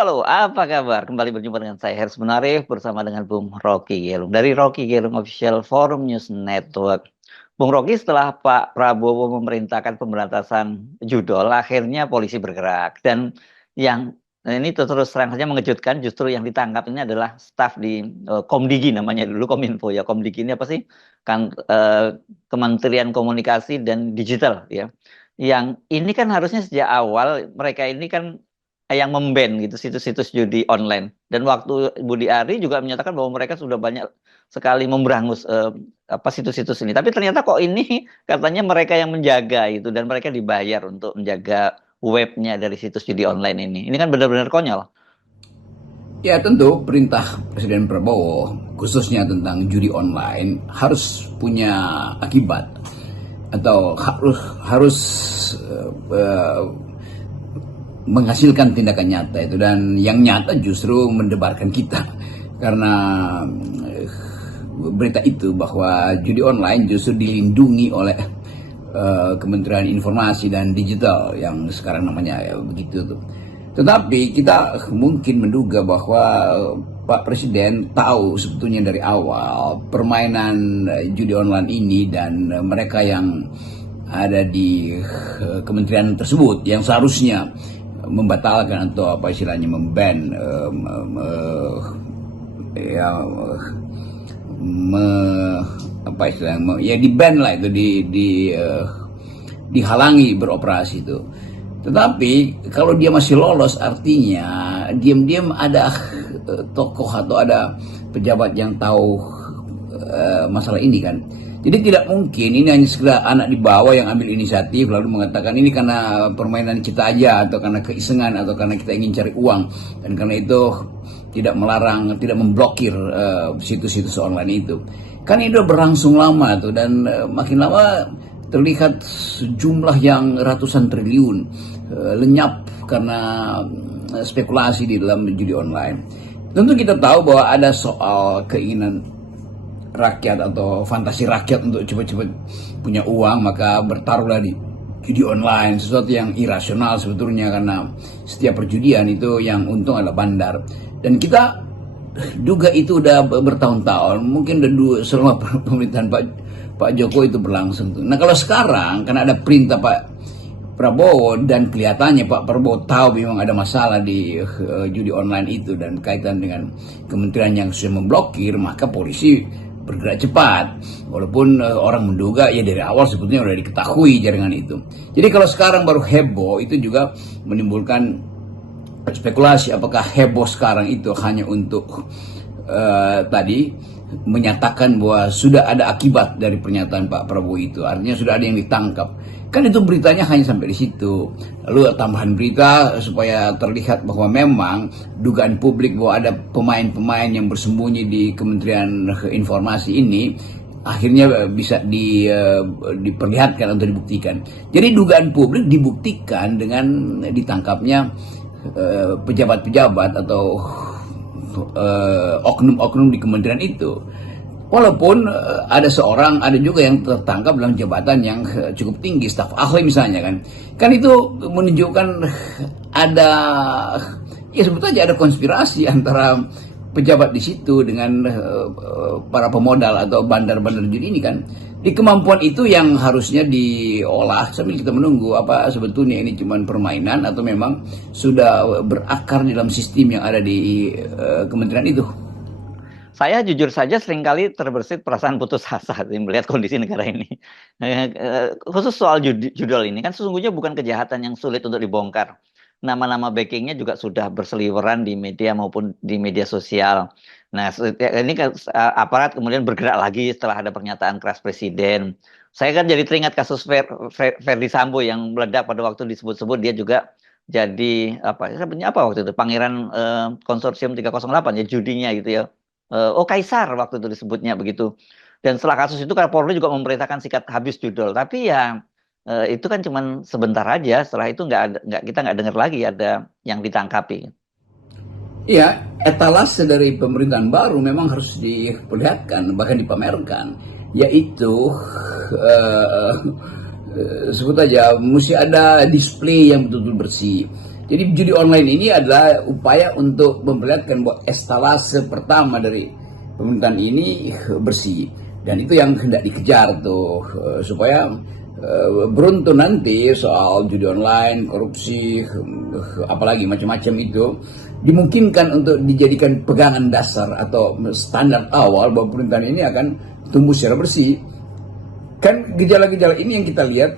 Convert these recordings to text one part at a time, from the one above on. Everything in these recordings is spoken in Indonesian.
halo, apa kabar? Kembali berjumpa dengan saya Hersman Munarif bersama dengan Bung Rocky Gerung dari Rocky Gerung Official Forum News Network. Bung Rocky, setelah Pak Prabowo memerintahkan pemberantasan judol, akhirnya polisi bergerak dan yang ini terus terang saja mengejutkan, justru yang ditangkap ini adalah staf di Komdigi, namanya dulu Kominfo ya. Komdigi ini apa sih? Kan Kementerian Komunikasi dan Digital ya. Yang ini kan harusnya sejak awal mereka ini kan yang memban gitu situs-situs judi online. Dan waktu Budi Ari juga menyatakan bahwa mereka sudah banyak sekali memberangus apa situs-situs ini. Tapi ternyata kok ini katanya mereka yang menjaga itu dan mereka dibayar untuk menjaga webnya dari situs judi online ini. Ini kan benar-benar konyol. Ya tentu perintah Presiden Prabowo khususnya tentang judi online harus punya akibat atau harus uh, menghasilkan tindakan nyata itu, dan yang nyata justru mendebarkan kita karena berita itu bahwa judi online justru dilindungi oleh Kementerian Informasi dan Digital yang sekarang namanya ya, begitu tuh. Tetapi kita mungkin menduga bahwa Pak Presiden tahu sebetulnya dari awal permainan judi online ini, dan mereka yang ada di kementerian tersebut yang seharusnya membatalkan atau apa istilahnya memban ya apa istilahnya ya di ban lah itu dihalangi beroperasi itu. Tetapi kalau dia masih lolos, artinya diam-diam ada tokoh atau ada pejabat yang tahu masalah ini kan. Jadi tidak mungkin ini hanya sekedar anak di bawah yang ambil inisiatif lalu mengatakan ini karena permainan kita aja, atau karena keisengan, atau karena kita ingin cari uang, dan karena itu tidak melarang, tidak memblokir situs-situs online itu. Kan ini udah berlangsung lama tuh, dan makin lama terlihat sejumlah yang ratusan triliun lenyap karena spekulasi di dalam judi online. Tentu kita tahu bahwa ada soal keinginan rakyat atau fantasi rakyat untuk cepat-cepat punya uang, maka bertaruhlah di judi online, sesuatu yang irasional sebetulnya, karena setiap perjudian itu yang untung adalah bandar. Dan kita duga itu udah bertahun-tahun, mungkin udah selama pemerintahan Pak Jokowi itu berlangsung. Nah kalau sekarang karena ada perintah Pak Prabowo dan kelihatannya Pak Prabowo tahu memang ada masalah di judi online itu dan kaitan dengan kementerian yang sudah memblokir, maka polisi bergerak cepat. Walaupun orang menduga ya dari awal sebetulnya sudah diketahui jaringan itu. Jadi kalau sekarang baru heboh, itu juga menimbulkan spekulasi apakah heboh sekarang itu hanya untuk tadi menyatakan bahwa sudah ada akibat dari pernyataan Pak Prabowo itu, artinya sudah ada yang ditangkap. Kan itu beritanya hanya sampai di situ. Lalu tambahan berita supaya terlihat bahwa memang dugaan publik bahwa ada pemain-pemain yang bersembunyi di Kementerian Informasi ini akhirnya bisa diperlihatkan atau dibuktikan. Jadi dugaan publik dibuktikan dengan ditangkapnya pejabat-pejabat atau oknum-oknum di kementerian itu. Walaupun ada juga yang tertangkap dalam jabatan yang cukup tinggi, staf ahli misalnya kan itu menunjukkan ada ya sebetulnya ada konspirasi antara pejabat di situ dengan para pemodal atau bandar-bandar judi ini kan. Di kemampuan itu yang harusnya diolah sambil kita menunggu apa sebetulnya ini cuma permainan atau memang sudah berakar di dalam sistem yang ada di kementerian itu. Saya jujur saja seringkali terbersit perasaan putus asa melihat kondisi negara ini. Khusus soal judul ini kan sesungguhnya bukan kejahatan yang sulit untuk dibongkar. Nama-nama backingnya juga sudah berseliweran di media maupun di media sosial. Nah, ini aparat kemudian bergerak lagi setelah ada pernyataan keras Presiden. Saya kan jadi teringat kasus Verdi Sambo yang meledak pada waktu disebut-sebut dia juga jadi apa waktu itu Pangeran Konsorsium 308 ya judinya gitu ya. Kaisar waktu itu disebutnya begitu. Dan setelah kasus itu Kapolri juga memerintahkan sikat habis judul. Tapi ya itu kan cuma sebentar aja. Setelah itu kita nggak dengar lagi ada yang ditangkapi. Iya, etalase dari pemerintahan baru memang harus diperlihatkan, bahkan dipamerkan, yaitu sebut aja mesti ada display yang betul-betul bersih. Jadi judi online ini adalah upaya untuk memperlihatkan bahwa estalase pertama dari pemerintahan ini bersih, dan itu yang hendak dikejar tuh, supaya beruntun nanti soal judi online, korupsi, apalagi macam-macam itu dimungkinkan untuk dijadikan pegangan dasar atau standar awal bahwa pemerintahan ini akan tumbuh secara bersih. Kan gejala-gejala ini yang kita lihat,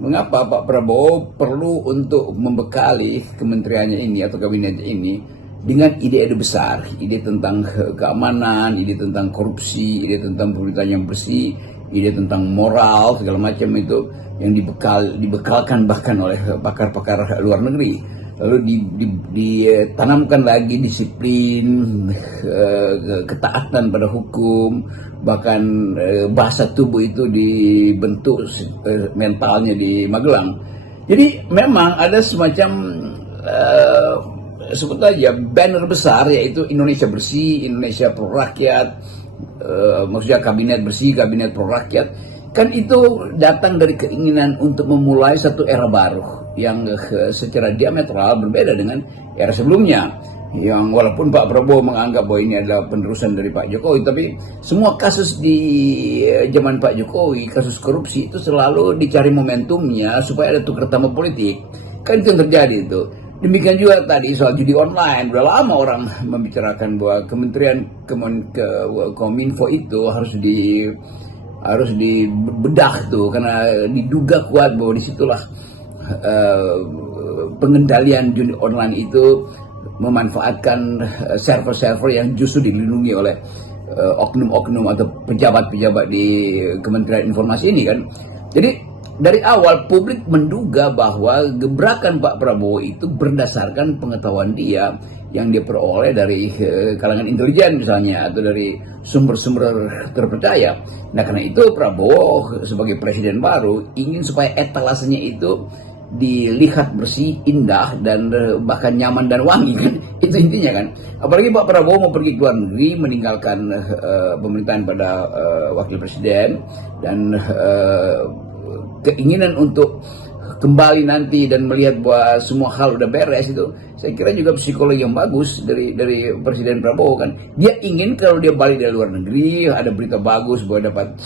mengapa Pak Prabowo perlu untuk membekali kementeriannya ini atau kabinetnya ini dengan ide-ide besar, ide tentang keamanan, ide tentang korupsi, ide tentang pemerintahan yang bersih, ide tentang moral, segala macam itu yang dibekalkan bahkan oleh pakar-pakar luar negeri. Lalu ditanamkan lagi disiplin, ketaatan pada hukum, bahkan bahasa tubuh itu dibentuk mentalnya di Magelang. Jadi memang ada semacam sebut aja banner besar, yaitu Indonesia bersih, Indonesia pro rakyat, maksudnya kabinet bersih, kabinet pro rakyat. Kan itu datang dari keinginan untuk memulai satu era baru yang secara diametral berbeda dengan era sebelumnya. Yang walaupun Pak Prabowo menganggap bahwa ini adalah penerusan dari Pak Jokowi, tapi semua kasus di zaman Pak Jokowi, kasus korupsi itu selalu dicari momentumnya supaya ada tukar tambah politik. Kan itu yang terjadi itu. Demikian juga tadi soal judi online. Udah lama orang membicarakan bahwa Kementerian Kominfo itu harus dibedah tuh, karena diduga kuat bahwa disitulah pengendalian judi online itu memanfaatkan server-server yang justru dilindungi oleh oknum-oknum atau pejabat-pejabat di Kementerian Informasi ini kan. Jadi dari awal publik menduga bahwa gebrakan Pak Prabowo itu berdasarkan pengetahuan dia yang dia peroleh dari kalangan intelijen misalnya, atau dari sumber-sumber terpercaya. Nah karena itu Prabowo sebagai presiden baru ingin supaya etalasenya itu dilihat bersih, indah, dan bahkan nyaman dan wangi kan. Itu intinya kan. Apalagi Pak Prabowo mau pergi ke luar negeri, meninggalkan pemerintahan pada wakil presiden, dan keinginan untuk kembali nanti dan melihat bahwa semua hal udah beres, itu saya kira juga psikologi yang bagus dari Presiden Prabowo kan. Dia ingin kalau dia balik dari luar negeri ada berita bagus bahwa dapat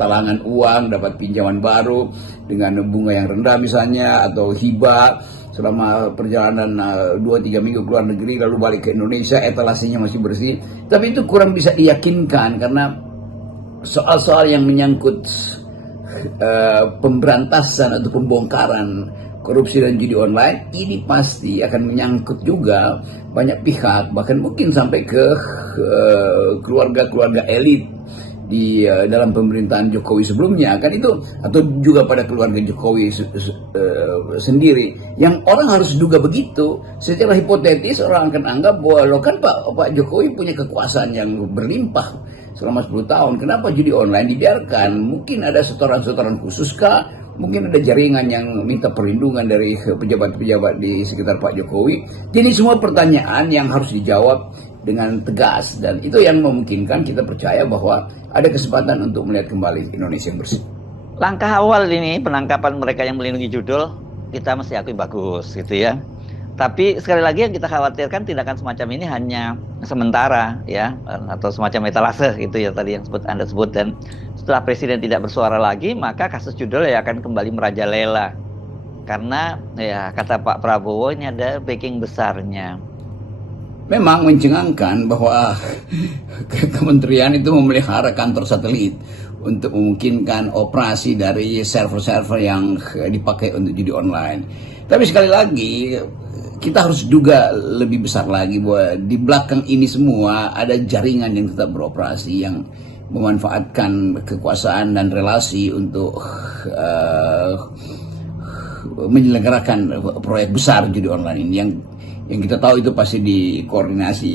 talangan uang, dapat pinjaman baru dengan bunga yang rendah misalnya, atau hibah selama perjalanan 2-3 minggu ke luar negeri, lalu balik ke Indonesia etalasenya masih bersih. Tapi itu kurang bisa diyakinkan, karena soal-soal yang menyangkut pemberantasan atau pembongkaran korupsi dan judi online ini pasti akan menyangkut juga banyak pihak, bahkan mungkin sampai ke keluarga-keluarga elit di dalam pemerintahan Jokowi sebelumnya kan itu, atau juga pada keluarga Jokowi sendiri, yang orang harus duga begitu. Secara hipotetis orang akan anggap bahwa lo kan Pak Jokowi punya kekuasaan yang berlimpah selama 10 tahun, kenapa judi online dibiarkan? Mungkin ada setoran-setoran khusus kah? Mungkin ada jaringan yang minta perlindungan dari pejabat-pejabat di sekitar Pak Jokowi. Jadi semua pertanyaan yang harus dijawab dengan tegas, dan itu yang memungkinkan kita percaya bahwa ada kesempatan untuk melihat kembali Indonesia yang bersih. Langkah awal ini penangkapan mereka yang melindungi judul kita mesti akui bagus gitu ya. Tapi sekali lagi yang kita khawatirkan tindakan semacam ini hanya sementara ya, atau semacam etalase gitu ya tadi yang Anda sebut, dan setelah presiden tidak bersuara lagi maka kasus judul ya akan kembali merajalela. Karena ya kata Pak Prabowo ini ada backing besarnya. Memang mencengangkan bahwa kementerian itu memelihara kantor satelit untuk memungkinkan operasi dari server-server yang dipakai untuk judi online. Tapi sekali lagi kita harus duga lebih besar lagi bahwa di belakang ini semua ada jaringan yang tetap beroperasi, yang memanfaatkan kekuasaan dan relasi untuk menyelenggarakan proyek besar judi online ini, yang kita tahu itu pasti dikoordinasi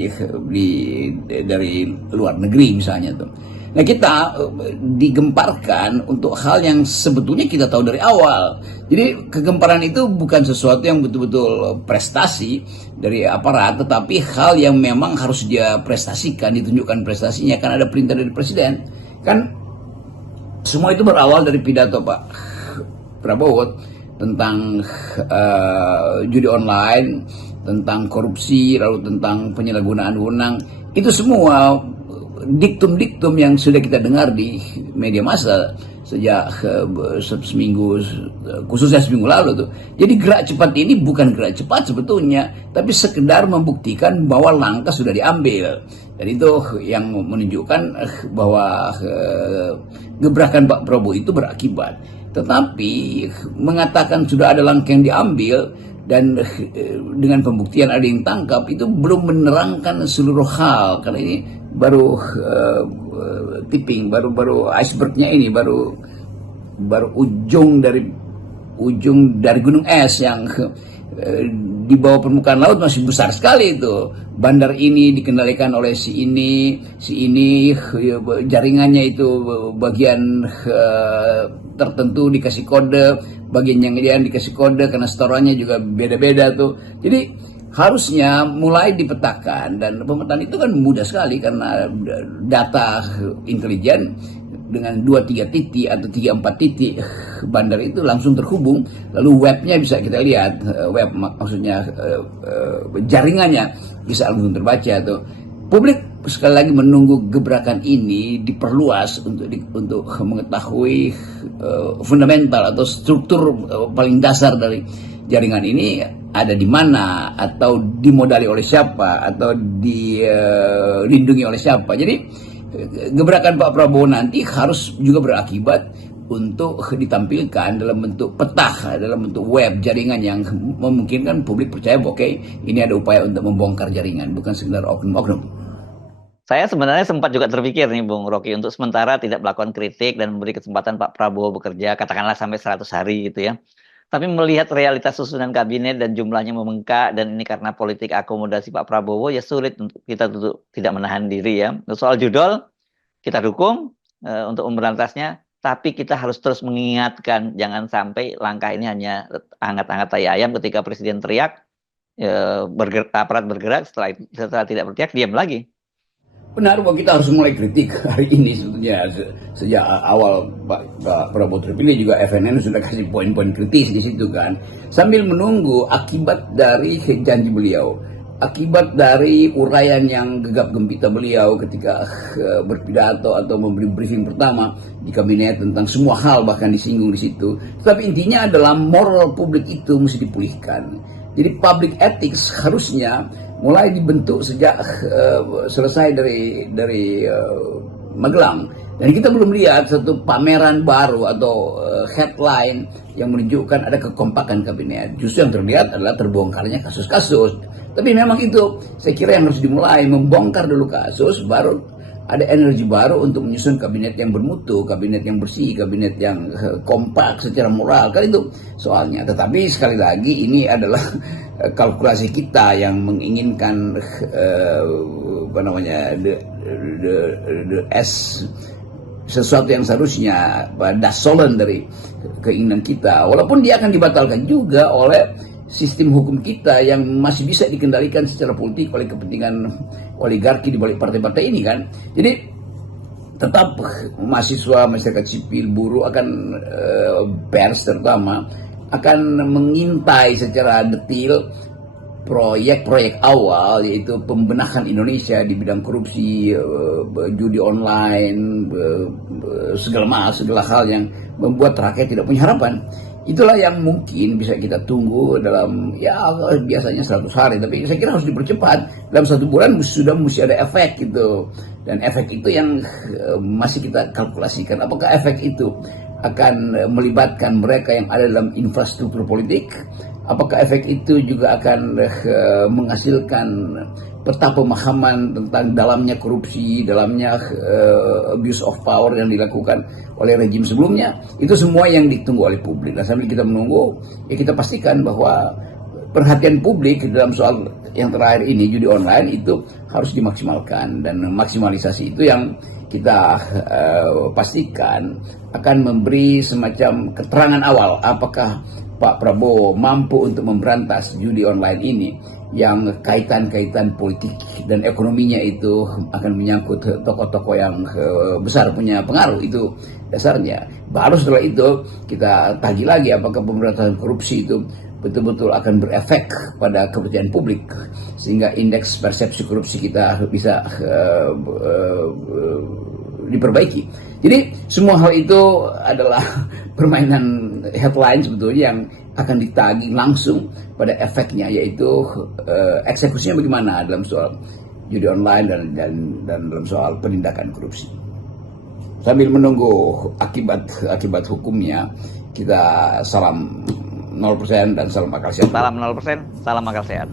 dari luar negeri misalnya tuh. Nah kita digemparkan untuk hal yang sebetulnya kita tahu dari awal. Jadi kegemparan itu bukan sesuatu yang betul-betul prestasi dari aparat, tetapi hal yang memang harus dia prestasikan, ditunjukkan prestasinya, kan ada perintah dari presiden. Kan semua itu berawal dari pidato Pak Prabowo tentang judi online, tentang korupsi, lalu tentang penyalahgunaan wewenang. Itu semua diktum-diktum yang sudah kita dengar di media massa sejak seminggu, khususnya seminggu lalu tuh. Jadi gerak cepat ini bukan gerak cepat sebetulnya, tapi sekedar membuktikan bahwa langkah sudah diambil. Dan itu yang menunjukkan bahwa gebrakan Pak Prabowo itu berakibat. Tetapi mengatakan sudah ada langkah yang diambil dan dengan pembuktian ada yang tangkap, itu belum menerangkan seluruh hal, karena ini baru tipping, baru icebergnya ini, baru ujung dari gunung es yang di bawah permukaan laut masih besar sekali itu. Bandar ini dikendalikan oleh si ini, jaringannya itu bagian tertentu dikasih kode, bagian yang lain dikasih kode karena setorannya juga beda-beda tuh. Jadi harusnya mulai dipetakan, dan pemetaan itu kan mudah sekali karena data intelijen dengan 2-3 titik atau 3-4 titik bandar itu langsung terhubung, lalu webnya bisa kita lihat, web maksudnya jaringannya bisa langsung terbaca tuh. Publik sekali lagi menunggu gebrakan ini diperluas untuk mengetahui fundamental atau struktur paling dasar dari jaringan ini ada di mana, atau dimodali oleh siapa, atau dilindungi oleh siapa. Jadi gebrakan Pak Prabowo nanti harus juga berakibat untuk ditampilkan dalam bentuk peta, dalam bentuk web jaringan yang memungkinkan publik percaya bahwa oke, ini ada upaya untuk membongkar jaringan, bukan sekedar oknum-oknum. Saya sebenarnya sempat juga terpikir nih Bung Rocky untuk sementara tidak melakukan kritik dan memberi kesempatan Pak Prabowo bekerja katakanlah sampai 100 hari gitu ya. Tapi melihat realitas susunan kabinet dan jumlahnya membengkak, dan ini karena politik akomodasi Pak Prabowo, ya sulit untuk kita tidak menahan diri ya. Soal judul kita dukung untuk memberantasnya, tapi kita harus terus mengingatkan jangan sampai langkah ini hanya hangat-hangat tai ayam ketika presiden teriak, aparat bergerak, setelah tidak berteriak diam lagi. Benar bahwa kita harus mulai kritik hari ini sebetulnya. Sejak awal Pak Prabowo terpilih juga FNN sudah kasih poin-poin kritis di situ kan, sambil menunggu akibat dari janji beliau, akibat dari uraian yang gegap gempita beliau ketika berpidato atau memberi briefing pertama di kabinet tentang semua hal, bahkan disinggung di situ. Tapi intinya adalah moral publik itu mesti dipulihkan. Jadi public ethics harusnya mulai dibentuk sejak selesai dari Magelang, dan kita belum lihat satu pameran baru atau headline yang menunjukkan ada kekompakan kabinet. Justru yang terlihat adalah terbongkarnya kasus-kasus. Tapi memang itu saya kira yang harus dimulai, membongkar dulu kasus, baru ada energi baru untuk menyusun kabinet yang bermutu, kabinet yang bersih, kabinet yang kompak secara moral. Kan itu soalnya. Tetapi sekali lagi ini adalah kalkulasi kita yang menginginkan sesuatu yang seharusnya dasolen dari keinginan kita, walaupun dia akan dibatalkan juga oleh sistem hukum kita yang masih bisa dikendalikan secara politik oleh kepentingan oligarki di balik partai-partai ini kan. Jadi tetap mahasiswa, masyarakat sipil, buruh akan pers terutama akan mengintai secara detail proyek-proyek awal, yaitu pembenahan Indonesia di bidang korupsi, judi online, segala hal yang membuat rakyat tidak punya harapan. Itulah yang mungkin bisa kita tunggu dalam, ya biasanya 100 hari, tapi saya kira harus dipercepat. Dalam 1 bulan sudah mesti ada efek gitu. Dan efek itu yang masih kita kalkulasikan. Apakah efek itu akan melibatkan mereka yang ada dalam infrastruktur politik? Apakah efek itu juga akan menghasilkan peta pemahaman tentang dalamnya korupsi, dalamnya abuse of power yang dilakukan oleh rejim sebelumnya? Itu semua yang ditunggu oleh publik. Dan sambil kita menunggu, ya kita pastikan bahwa perhatian publik dalam soal yang terakhir ini, judi online, itu harus dimaksimalkan. Dan maksimalisasi itu yang kita pastikan akan memberi semacam keterangan awal apakah Pak Prabowo mampu untuk memberantas judi online ini yang kaitan-kaitan politik dan ekonominya itu akan menyangkut tokoh-tokoh yang besar punya pengaruh, itu dasarnya. Baru setelah itu kita tagih lagi apakah pemberantasan korupsi itu betul-betul akan berefek pada kepercayaan publik sehingga indeks persepsi korupsi kita bisa diperbaiki. Jadi semua hal itu adalah permainan headline sebetulnya yang akan ditagih langsung pada efeknya, yaitu eksekusinya bagaimana dalam soal judi online dan dalam soal penindakan korupsi. Sambil menunggu akibat hukumnya, kita salam 0% dan salam akal sehat. Salam 0%, salam akal sehat.